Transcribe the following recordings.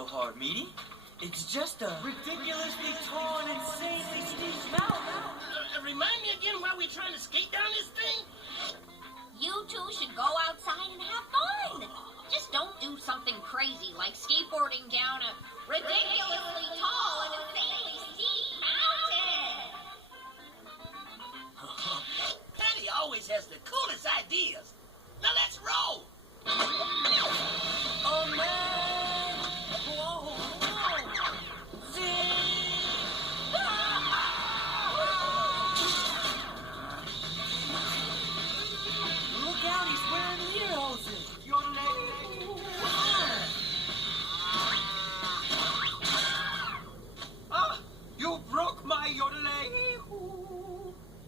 so hard, Meaty. It's just a ridiculously tall and insanely steep mountain. Remind me again why we're trying to skate down this thing? You two should go outside and have fun. Just don't do something crazy like skateboarding down a ridiculously tall and insanely steep mountain. Patty always has the coolest ideas. Now let's roll. Oh, man! Whoa! Zing! Look out, he's wearing ear hoses. You broke my yodeling!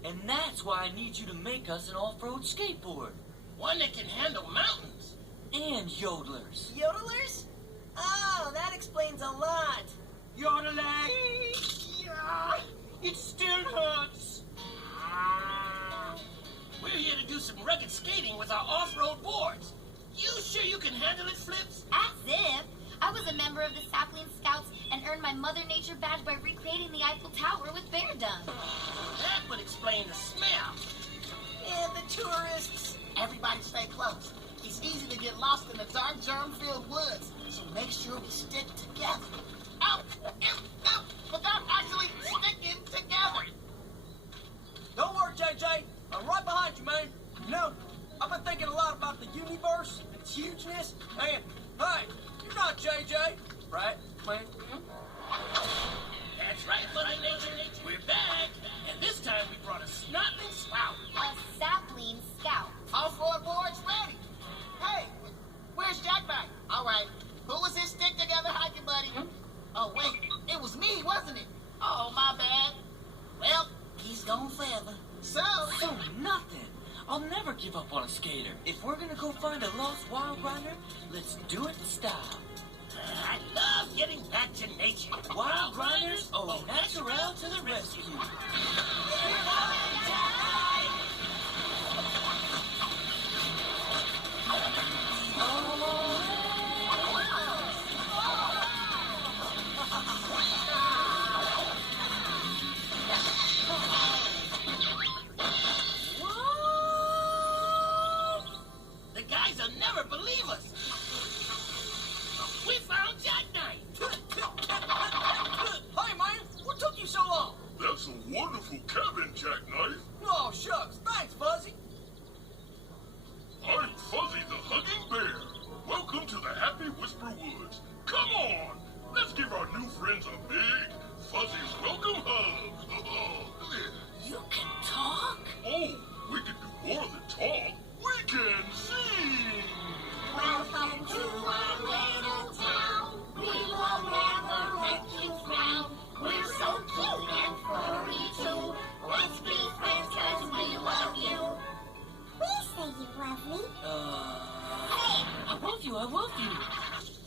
And that's why I need you to make us an off-road skateboard. One that can handle mountains. And yodelers. Yodelers? Oh, that explains a lot. Yodeling! It still hurts. We're here to do some rugged skating with our off-road boards. You sure you can handle it, Flips? As if. I was a member of the Sapling Scouts and earned my Mother Nature badge by recreating the Eiffel Tower with bear dung. That would explain the smell. And the tourists. Everybody stay close. It's easy to get lost in the dark, germ-filled woods, so make sure we stick together. Out! Out! Without actually sticking together! Don't worry, JJ. I'm right behind you, man. You know, I've been thinking a lot about the universe, its hugeness, and, hey, you're not JJ, right, man? That's right, Mother Nature. We're back. And this time we brought a snotling spout. A Sapling Scout. Off-road boards ready. Hey, where's Jackknife? All right, who was his stick-together hiking buddy? Oh, wait, it was me, wasn't it? Oh, my bad. Well, he's gone forever. So nothing. I'll never give up on a skater. If we're gonna go find a lost wild rider, let's do it in style. I love getting back to nature. Wild riders, oh, natural to the rescue. The guys will never believe us. We found Jackknife. Hey, man, what took you so long? That's a wonderful cabin, Jackknife. Oh, shucks. Thanks, Fuzzy. I'm Fuzzy the Hugging Bear. Welcome to the Happy Whisper Woods. Come on, let's give our new friends a big, fuzzy welcome hug. You can talk? Oh, we can do more than talk. We can sing. Welcome to our little town. We will never let you frown. We're so cute and furry too. Let's be friends 'cause we love you. Please say you love me. I love you, I love you.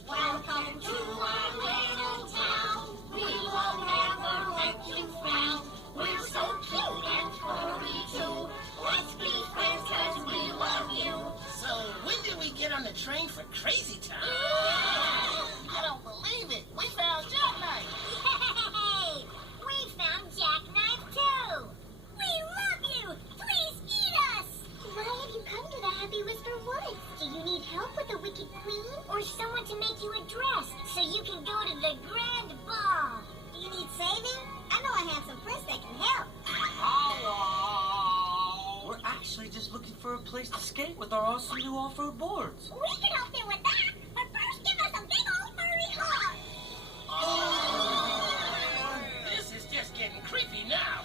Welcome to our little town. We will never let you frown. We're so cute and furry too. Let's be friends 'cause we love you. So when did we get on the train for Crazy Town? I don't believe it. We found Jackknife. Hey, we found Jackknife too. We love you. Please eat us. Why have you come to the Happy Whisper Woods? Do you need help with the Wicked Queen? Or someone to make you a dress so you can go to the grand ball? Do you need saving? I know a handsome prince that can help. We're actually just looking for a place to skate with our awesome new off-road boards. We can help you with that, but first give us a big old furry hug. This is just getting creepy now.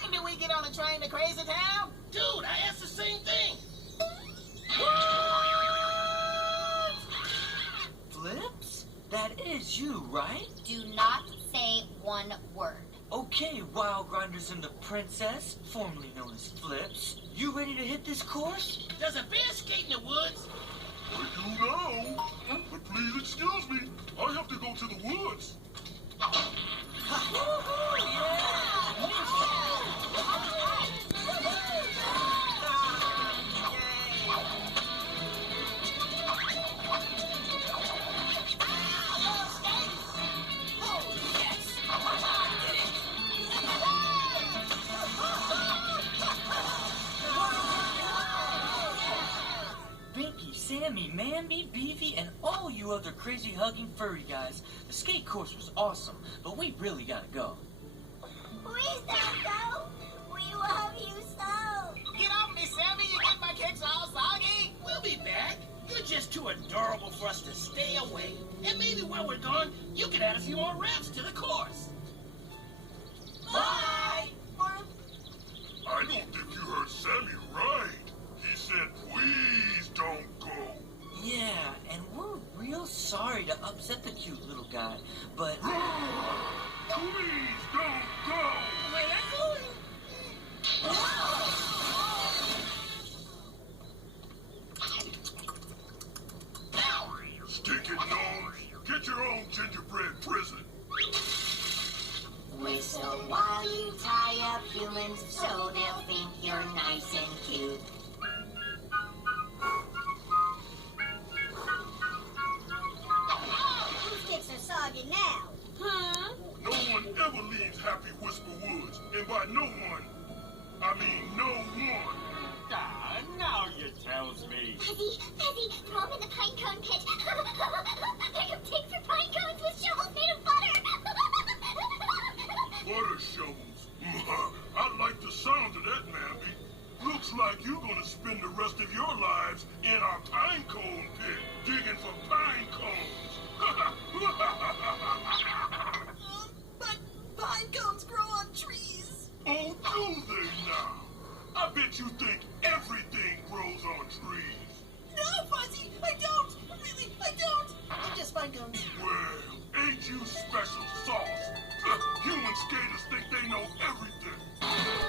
When did we get on the train to Crazy Town? Dude, I asked the same thing. Flips? That is you, right? Do not say one word. Okay, Wild Grinders and the Princess, formerly known as Flips. You ready to hit this course? Does a bear skate in the woods? I do now. But please excuse me. I have to go to the woods. Binky, Sammy, Mamby, Beefy, and all you other crazy hugging furry guys. The skate course was awesome, but we really gotta go. Please don't go. We love you so. Get off me, Sammy. You get my kicks all soggy. We'll be back. You're just too adorable for us to stay away. And maybe while we're gone, you can add a few more ramps to the course. Bye. I don't think you heard Sammy right. He said, please don't go. Yeah, and we're real sorry to upset the cute little guy, but... Please don't go. Stinking nose. Get your own gingerbread prison. Whistle while you tie up humans so they'll think you're nice and cute. Whose sticks are soggy now? Huh? No one ever leaves Happy Whisper Woods. And by no one, I mean no one. Ah, now you tells me. Fuzzy, throw him in the pine cone pit. Pick up sticks for pine cones with shovels made of butter. Butter shovels. I like the sound of that, Mamby. Looks like you're gonna spend the rest of your lives in our pine cone pit, digging for pine cones. But pine cones grow on trees. Oh, do they now? I bet you think everything grows on trees. No, Fuzzy, I don't. Really, I don't. I'm just pine cones. Well, ain't you special sauce? Human skaters think they know everything.